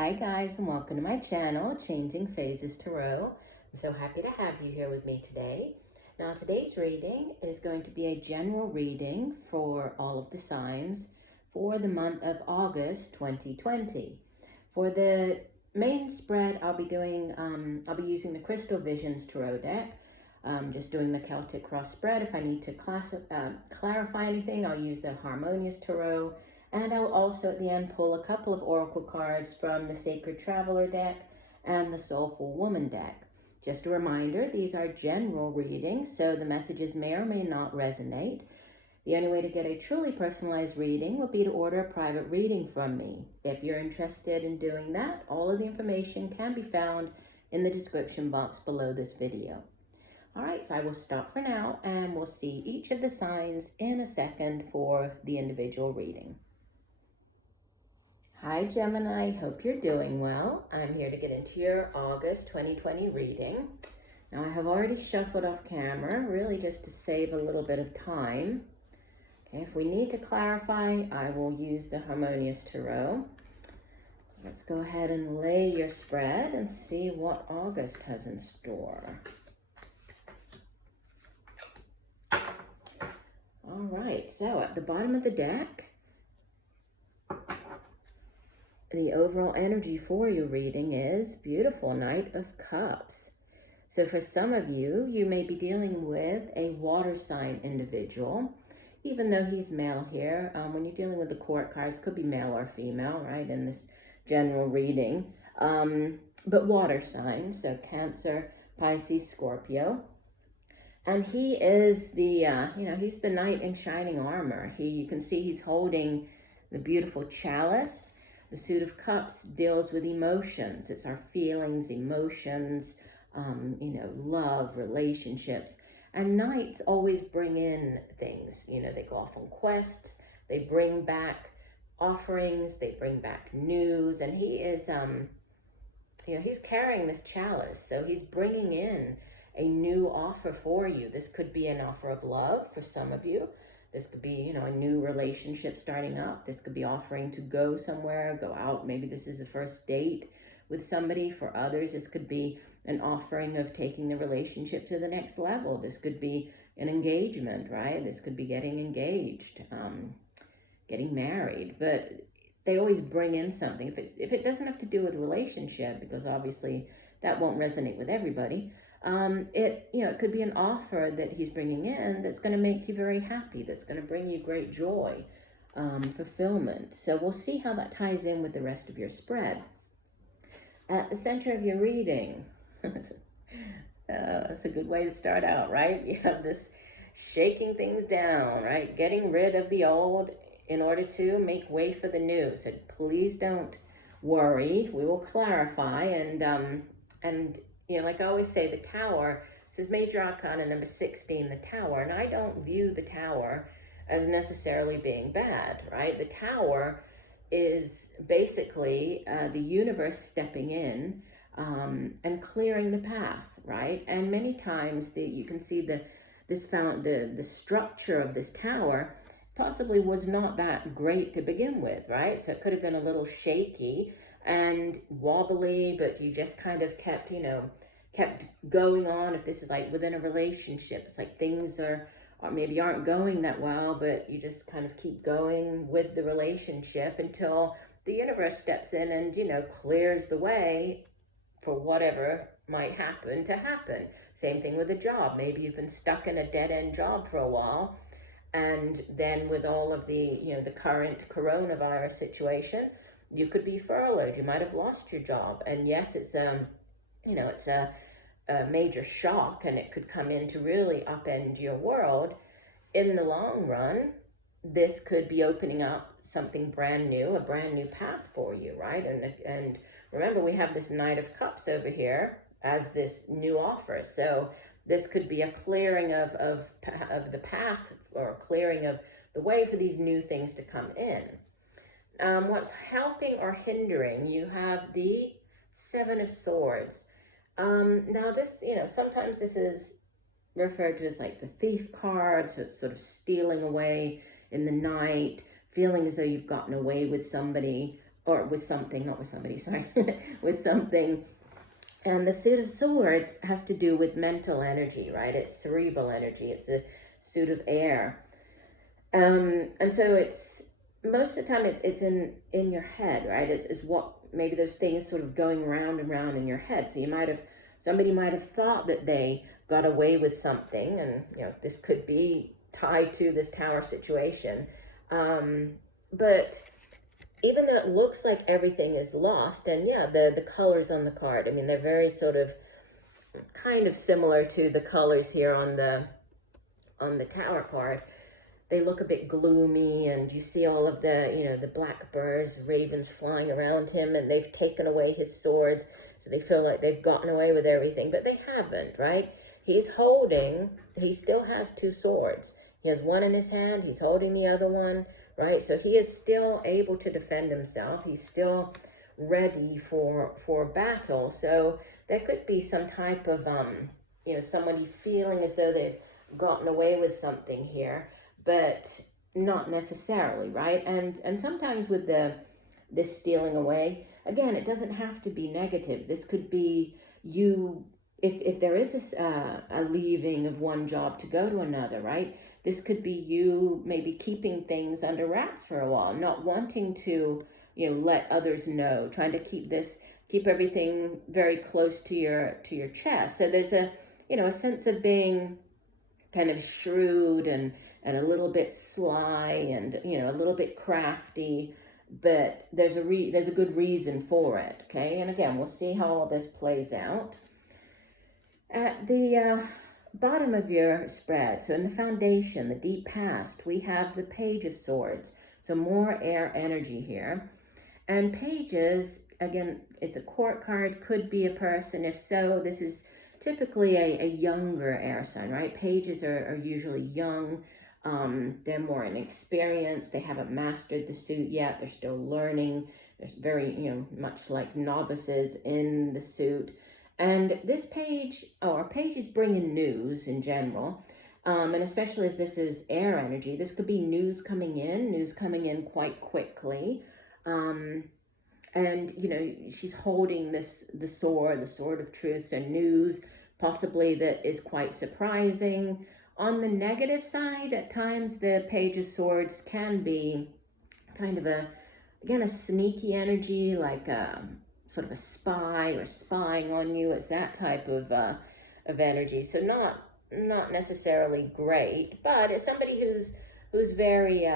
Hi guys, and welcome to my channel, Changing Phases Tarot. I'm so happy to have you here with me today. Now today's reading is going to be a general reading for all of the signs for the month of August 2020. For the main spread, I'll be using the Crystal Visions Tarot deck. Just doing the Celtic Cross spread. If I need to clarify anything, I'll use the Harmonious Tarot. And I will also at the end pull a couple of oracle cards from the Sacred Traveler deck and the Soulful Woman deck. Just a reminder, these are general readings, so the messages may or may not resonate. The only way to get a truly personalized reading would be to order a private reading from me. If you're interested in doing that, all of the information can be found in the description box below this video. All right, so I will stop for now and we'll see each of the signs in a second for the individual reading. Hi Gemini, hope you're doing well. I'm here to get into your August 2020 reading. Now I have already shuffled off camera, really just to save a little bit of time. Okay, if we need to clarify, I will use the Harmonious Tarot. Let's go ahead and lay your spread and see what August has in store. All right, so at the bottom of the deck, the overall energy for your reading is beautiful Knight of Cups. So for some of you, you may be dealing with a water sign individual, even though he's male here. When you're dealing with the court cards, could be male or female, right, in this general reading. But water signs, so Cancer, Pisces, Scorpio. And he is the, he's the knight in shining armor. You can see he's holding the beautiful chalice. The Suit of Cups deals with emotions. It's our feelings, emotions, love, relationships. And knights always bring in things. They go off on quests. They bring back offerings. They bring back news. And he is, he's carrying this chalice. So he's bringing in a new offer for you. This could be an offer of love for some of you. This could be, a new relationship starting up. This could be offering to go somewhere, go out. Maybe this is a first date with somebody. For others, this could be an offering of taking the relationship to the next level. This could be an engagement, right? This could be getting engaged, getting married. But they always bring in something. If it doesn't have to do with relationship, because obviously that won't resonate with everybody. It could be an offer that he's bringing in that's going to make you very happy, that's going to bring you great joy, fulfillment. So we'll see how that ties in with the rest of your spread. At the center of your reading, that's a good way to start out, right? You have this shaking things down, right? Getting rid of the old in order to make way for the new. So please don't worry. We will clarify and like I always say, the Tower, this is Major Arcana number 16, the Tower, and I don't view the Tower as necessarily being bad, right? The Tower is basically the universe stepping in and clearing the path, right? And many times you can see the structure of this Tower possibly was not that great to begin with, right? So it could have been a little shaky and wobbly, but you just kind of kept going on. If this is like within a relationship, it's like things are maybe aren't going that well, but you just kind of keep going with the relationship until the universe steps in and, clears the way for whatever might happen to happen. Same thing with a job. Maybe you've been stuck in a dead-end job for a while, and then with all of the, the current coronavirus situation, you could be furloughed. You might have lost your job. And yes, it's a major shock, and it could come in to really upend your world. In the long run, this could be opening up something brand new, a brand new path for you, right? And remember, we have this Knight of Cups over here as this new offer. So this could be a clearing of the path, or a clearing of the way for these new things to come in. What's helping or hindering, you have the Seven of Swords. Now this, sometimes this is referred to as like the thief card, so it's sort of stealing away in the night, feeling as though you've gotten away with somebody, or with something, not with somebody, sorry, with something. And the suit of swords has to do with mental energy, right? It's cerebral energy. It's a suit of air. And so it's, most of the time it's in your head, right? It's what, maybe those things sort of going round and round in your head. So somebody might have thought that they got away with something, and this could be tied to this tower situation. But even though it looks like everything is lost, and the colors on the card, I mean, they're very sort of kind of similar to the colors here on the tower card. They look a bit gloomy, and you see all of the, the black birds, ravens flying around him, and they've taken away his swords, so they feel like they've gotten away with everything, but they haven't, right? He still has 2 swords. He has one in his hand, he's holding the other one, right? So he is still able to defend himself. He's still ready for battle. So there could be some type of, somebody feeling as though they've gotten away with something here, but not necessarily, right? And sometimes with this stealing away, again, it doesn't have to be negative. This could be you, if there is a leaving of one job to go to another, right? This could be you maybe keeping things under wraps for a while, not wanting to, let others know, trying to keep everything very close to your chest. So there's a sense of being kind of shrewd and a little bit sly and, a little bit crafty, but there's a good reason for it, okay? And again, we'll see how all this plays out. At the bottom of your spread, so in the foundation, the deep past, we have the Page of Swords, so more air energy here. And pages, again, it's a court card, could be a person. If so, this is typically a younger air sign, right? Pages are usually young. They're more inexperienced. They haven't mastered the suit yet. They're still learning. They're very, much like novices in the suit. And this page, pages bring in news in general. And especially as this is air energy, this could be news coming in quite quickly. And, she's holding the sword of truth, so news possibly that is quite surprising. On the negative side, at times the Page of Swords can be kind of a sneaky energy, like sort of a spy or spying on you. It's that type of energy. So not necessarily great, but it's somebody who's very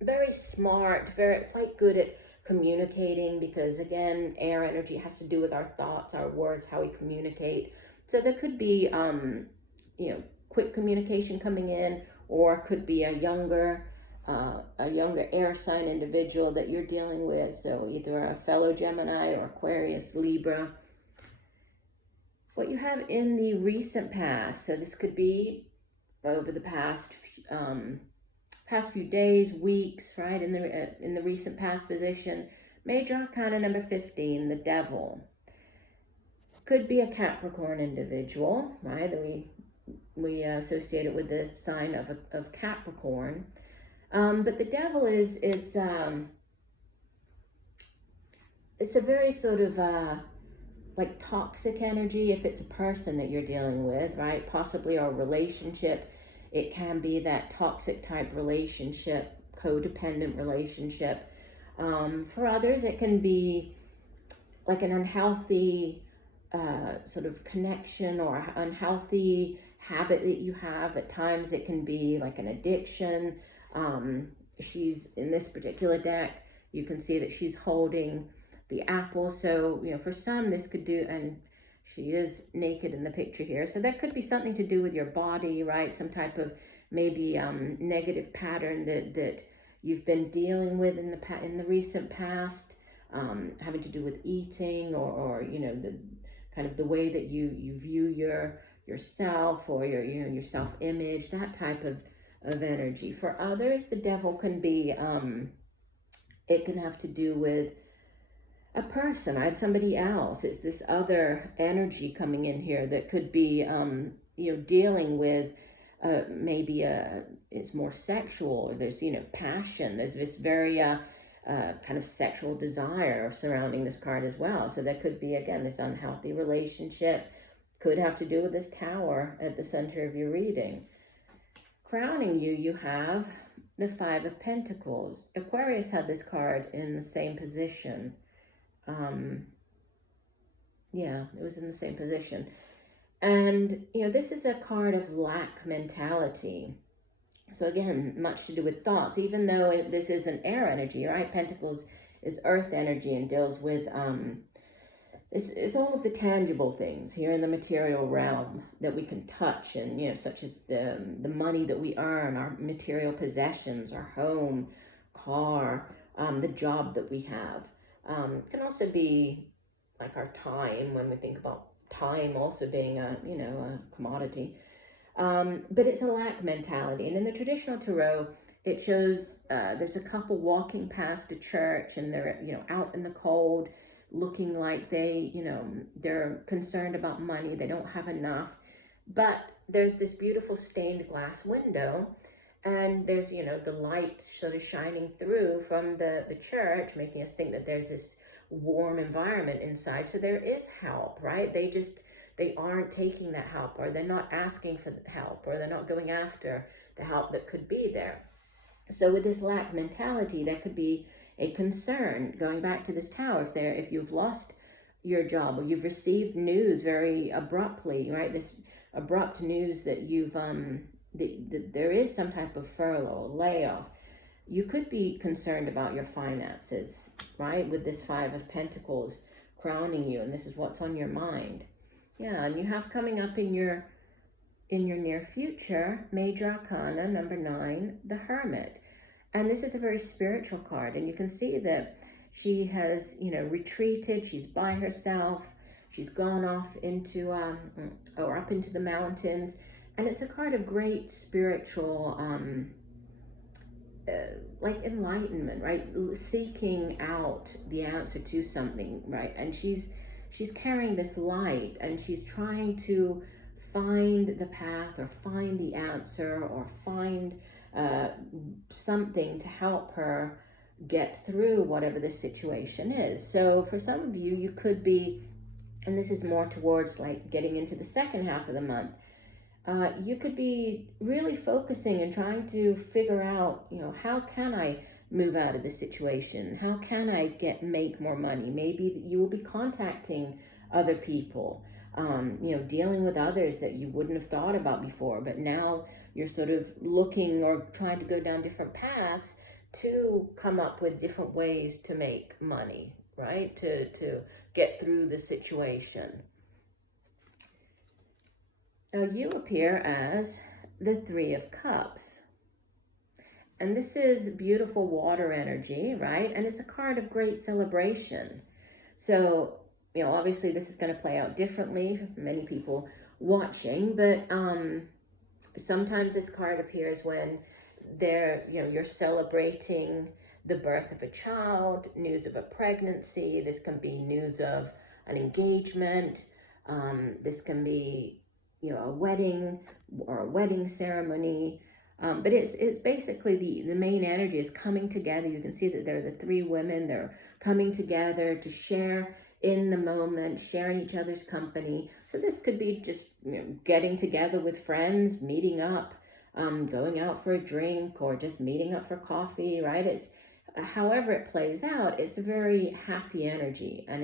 very smart, quite good at communicating, because again, air energy has to do with our thoughts, our words, how we communicate. So there could be quick communication coming in, or could be a younger air sign individual that you're dealing with, so either a fellow Gemini or Aquarius, Libra. What you have in the recent past, so this could be over the past few days, weeks, right? In the recent past position, Major Arcana number 15, the Devil. Could be a Capricorn individual, right? We associate it with the sign of Capricorn. But the Devil it's a very sort of like toxic energy, if it's a person that you're dealing with, right? Possibly a relationship. It can be that toxic type relationship, codependent relationship. For others, it can be like an unhealthy sort of connection or unhealthy habit that you have. At times it can be like an addiction. She's in this particular deck, you can see that she's holding the apple. So, for some this could do, and she is naked in the picture here. So that could be something to do with your body, right? Some type of maybe negative pattern that you've been dealing with in the recent past, having to do with eating or the kind of the way that you view yourself or your self-image, that type of energy. For others, the Devil can be, it can have to do with a person, somebody else. It's this other energy coming in here that could be, dealing with maybe it's more sexual. There's, passion. There's this very kind of sexual desire surrounding this card as well. So there could be, again, this unhealthy relationship. Could have to do with this tower at the center of your reading. Crowning you, you have the Five of Pentacles. Aquarius had this card in the same position. Yeah, it was in the same position. And, you know, this is a card of lack mentality. So again, much to do with thoughts, even though this is an air energy, right? Pentacles is earth energy and deals with, it's all of the tangible things here in the material realm that we can touch, and, you know, such as the money that we earn, our material possessions, our home, car, the job that we have. It can also be like our time, when we think about time also being a, you know, a commodity. But it's a lack mentality. And in the traditional tarot, it shows there's a couple walking past a church, and they're, you know, out in the cold, looking like they, you know, they're concerned about money. They don't have enough. But there's this beautiful stained glass window, and there's, you know, the light sort of shining through from the church, making us think that there's this warm environment inside. So there is help, right? They aren't taking that help, or they're not asking for help, or they're not going after the help that could be there. So with this lack mentality, there could be a concern, going back to this tower, if you've lost your job, or you've received news very abruptly, right? This abrupt news that you've, that there is some type of furlough, layoff. You could be concerned about your finances, right? With this Five of Pentacles crowning you, and this is what's on your mind. Yeah, and you have coming up in your near future, Major Arcana number 9, the Hermit. And this is a very spiritual card, and you can see that she has, you know, retreated. She's by herself. She's gone off into, or up into the mountains. And it's a card of great spiritual, like enlightenment, right? Seeking out the answer to something, right? And she's carrying this light, and she's trying to find the path, or find the answer, or find something to help her get through whatever the situation is. So for some of you, you could be, and this is more towards like getting into the second half of the month, you could be really focusing and trying to figure out, you know, how can I move out of this situation? How can I make more money? Maybe you will be contacting other people, you know, dealing with others that you wouldn't have thought about before, but now you're sort of looking or trying to go down different paths to come up with different ways to make money, right? To get through the situation. Now you appear as the Three of Cups. And this is beautiful water energy, right? And it's a card of great celebration. So, you know, obviously this is going to play out differently for many people watching, but sometimes this card appears when you're celebrating the birth of a child, news of a pregnancy. This can be news of an engagement. This can be, you know, a wedding or a wedding ceremony. But it's basically the main energy is coming together. You can see that there are the three women. They're coming together to share in the moment, sharing each other's company. So this could be just, you know, getting together with friends, meeting up, going out for a drink, or just meeting up for coffee, right? It's however it plays out, it's a very happy energy, and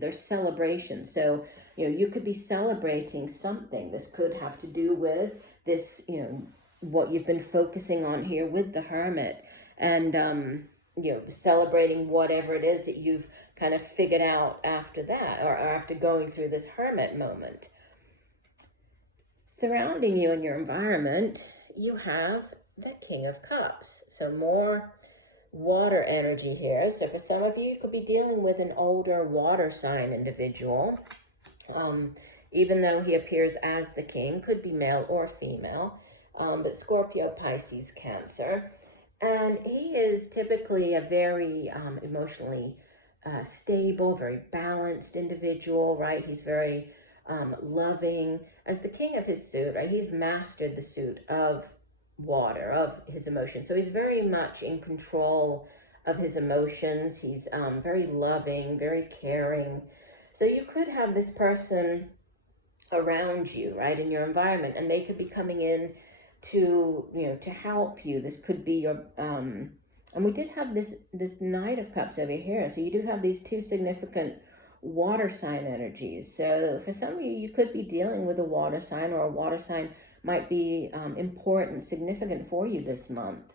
there's celebration. So, you know, you could be celebrating something. This could have to do with this, you know, what you've been focusing on here with the Hermit, and you know, celebrating whatever it is that you've kind of figured out after that, or after going through this Hermit moment. Surrounding you in your environment, you have the King of Cups. So more water energy here. So for some of you, you could be dealing with an older water sign individual. Even though he appears as the king, could be male or female, but Scorpio, Pisces, Cancer. And he is typically a very emotionally stable, very balanced individual, right? He's very loving. As the king of his suit, right, he's mastered the suit of water, of his emotions. So he's very much in control of his emotions. He's very loving, very caring. So you could have this person around you, right, in your environment, and they could be coming in to, you know, to help you. This could be your, and we did have this Knight of Cups over here. So you do have these two significant water sign energies. So for some of you, you could be dealing with a water sign, or a water sign might be important, significant for you this month.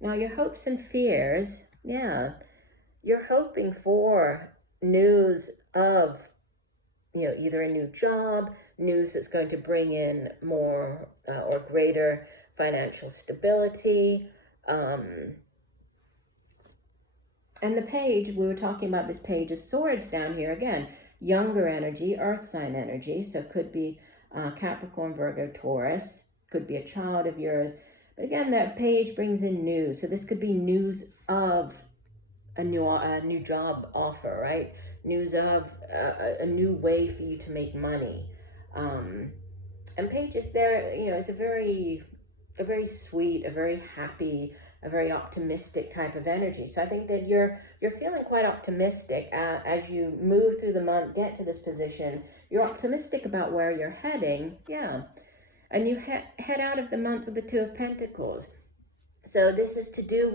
Now, your hopes and fears, yeah, you're hoping for news of, you know, either a new job, news that's going to bring in more or greater financial stability. And the page, we were talking about this Page of Swords down here again, younger energy, earth sign energy. So it could be Capricorn, Virgo, Taurus, could be a child of yours. But again, that page brings in news. So this could be news of a new job offer, right? News of a new way for you to make money. And Pages there, you know, is a very sweet, a very happy, a very optimistic type of energy. So I think that you're feeling quite optimistic as you move through the month, get to this position. You're optimistic about where you're heading, yeah. And you head out of the month with the Two of Pentacles. So this is to do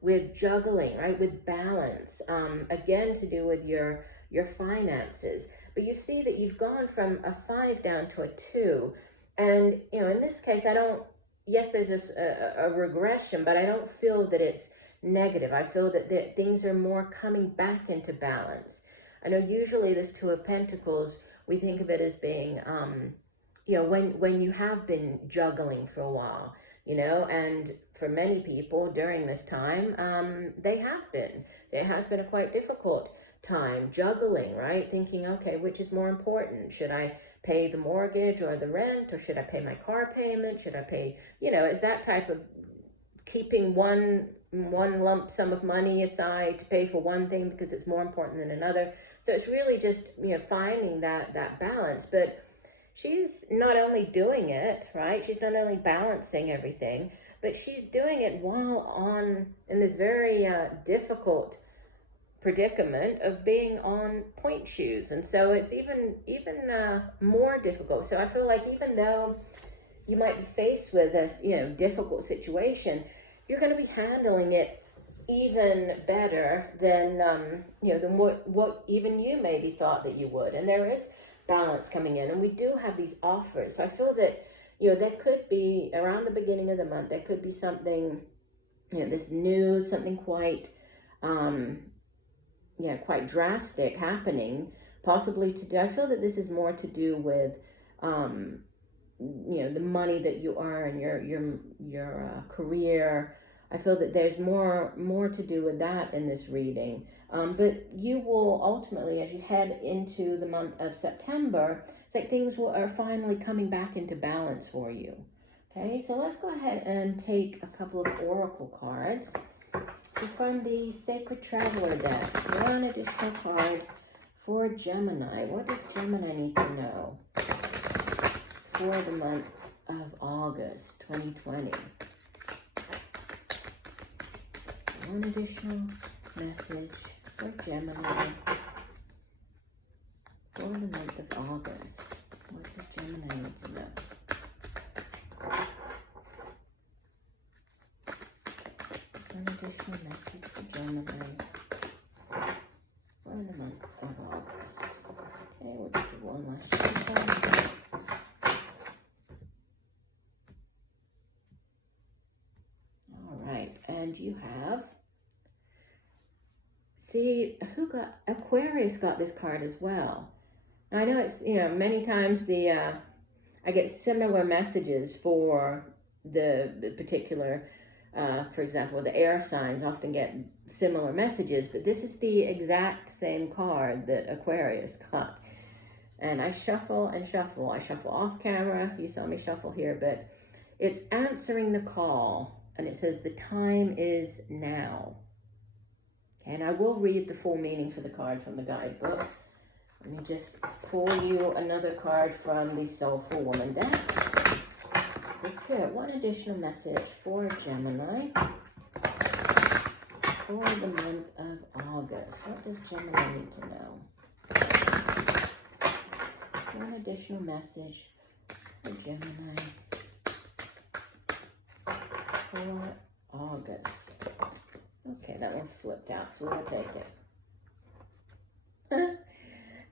with juggling, right? With balance. Again, to do with your finances. But you see that you've gone from a 5 down to a 2. And, you know, in this case, yes, there's a regression, but I don't feel that it's negative. I feel that things are more coming back into balance. I know usually this Two of Pentacles, we think of it as being, you know, when you have been juggling for a while, you know, and for many people during this time, they have been. It has been a quite difficult time juggling, right? Thinking, okay, which is more important? Should I pay the mortgage or the rent, or should I pay my car payment? Should I pay, you know, it's that type of keeping one lump sum of money aside to pay for one thing because it's more important than another. So it's really just, you know, finding that balance. But she's not only doing it, right? She's not only balancing everything, but she's doing it while in this very difficult predicament of being on point shoes. And so it's even more difficult. So I feel like even though you might be faced with this, you know, difficult situation, you're going to be handling it even better than, you know, than what even you maybe thought that you would. And there is balance coming in, and we do have these offers. So I feel that, you know, there could be around the beginning of the month, there could be something, you know, this news, something quite, quite drastic happening, possibly to do. I feel that this is more to do with, you know, the money that you earn, your career. I feel that there's more to do with that in this reading. But you will ultimately, as you head into the month of September, it's like things are finally coming back into balance for you. Okay, so let's go ahead and take a couple of oracle cards. So from the Sacred Traveler deck, one additional card for Gemini. What does Gemini need to know for the month of August 2020? One additional message for Gemini for the month of August. What does Gemini need to know? One additional message for Gemini for the month of August. Okay, we'll do one last shot. All right, and you have, see, Aquarius got this card as well. I know it's, you know, many times I get similar messages for the particular, for example, the air signs often get similar messages, but this is the exact same card that Aquarius got. And I shuffle and shuffle. I shuffle off camera. You saw me shuffle here, but it's answering the call. And it says the time is now. Okay, and I will read the full meaning for the card from the guidebook. Let me just pull you another card from the Soulful Woman deck. So Spirit, one additional message for Gemini for the month of August. What does Gemini need to know? One additional message for Gemini for August. Okay, that one flipped out, so we'll take it.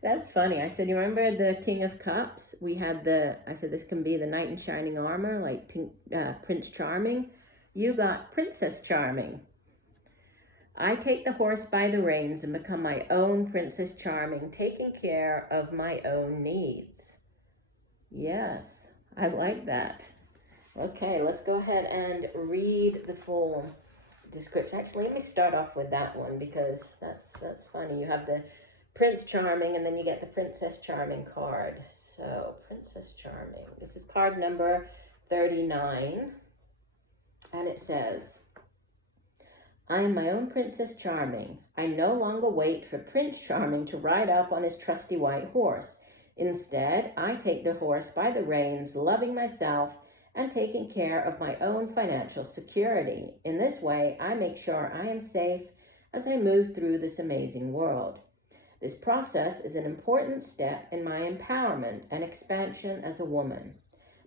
That's funny. I said, you remember the King of Cups? I said this can be the knight in shining armor, like Prince Charming. You got Princess Charming. I take the horse by the reins and become my own Princess Charming, taking care of my own needs. Yes, I like that. Okay, let's go ahead and read the full description. Actually, let me start off with that one because that's funny. You have the Prince Charming and then you get the Princess Charming card. So, Princess Charming. This is card number 39. And it says, I am my own Princess Charming. I no longer wait for Prince Charming to ride up on his trusty white horse. Instead, I take the horse by the reins, loving myself and taking care of my own financial security. In this way, I make sure I am safe as I move through this amazing world. This process is an important step in my empowerment and expansion as a woman.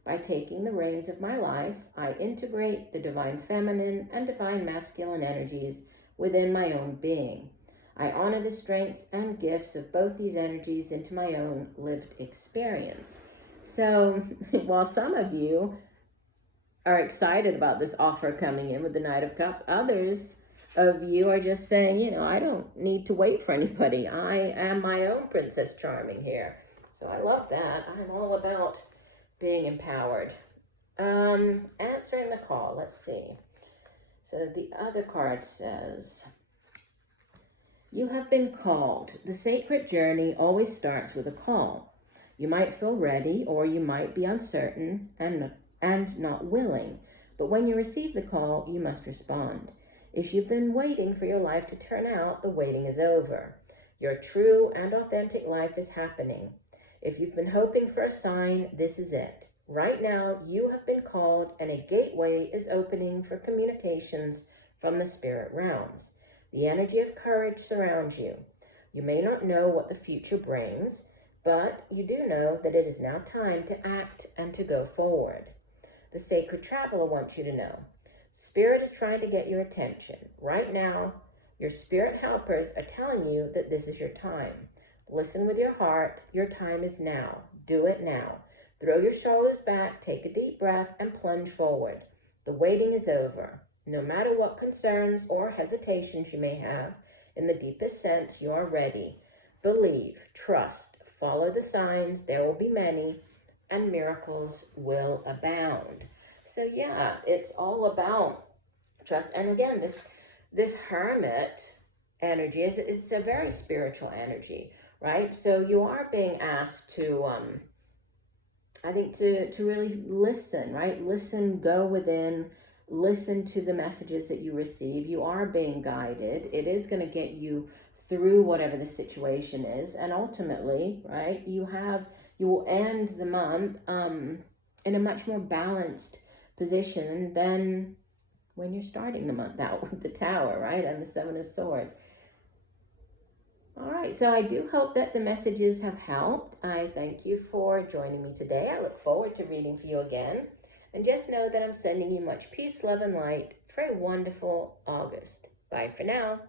By taking the reins of my life, I integrate the divine feminine and divine masculine energies within my own being. I honor the strengths and gifts of both these energies into my own lived experience. So, while some of you are excited about this offer coming in with the Knight of Cups, others of you are just saying, I don't need to wait for anybody. I am my own Princess Charming here. So I love that. I'm all about being empowered. Answering the call. Let's see. So the other card says, you have been called. The sacred journey always starts with a call. You might feel ready or you might be uncertain and not willing. But when you receive the call, you must respond. If you've been waiting for your life to turn out, the waiting is over. Your true and authentic life is happening. If you've been hoping for a sign, this is it. Right now, you have been called and a gateway is opening for communications from the spirit realms. The energy of courage surrounds you. You may not know what the future brings, but you do know that it is now time to act and to go forward. The sacred traveler wants you to know. Spirit is trying to get your attention. Right now, your spirit helpers are telling you that this is your time. Listen with your heart. Your time is now. Do it now. Throw your shoulders back, take a deep breath, and plunge forward. The waiting is over. No matter what concerns or hesitations you may have, in the deepest sense, you are ready. Believe, trust, follow the signs. There will be many, and miracles will abound. So yeah, it's all about trust. And again, this hermit energy it's a very spiritual energy, right? So you are being asked to, I think to really listen, right? Listen, go within, listen to the messages that you receive. You are being guided. It is going to get you through whatever the situation is. And ultimately, right, you will end the month in a much more balanced position than when you're starting the month out with the Tower, right? And the Seven of Swords. All right, so I do hope that the messages have helped. I thank you for joining me today. I look forward to reading for you again. And just know that I'm sending you much peace, love, and light for a wonderful August. Bye for now.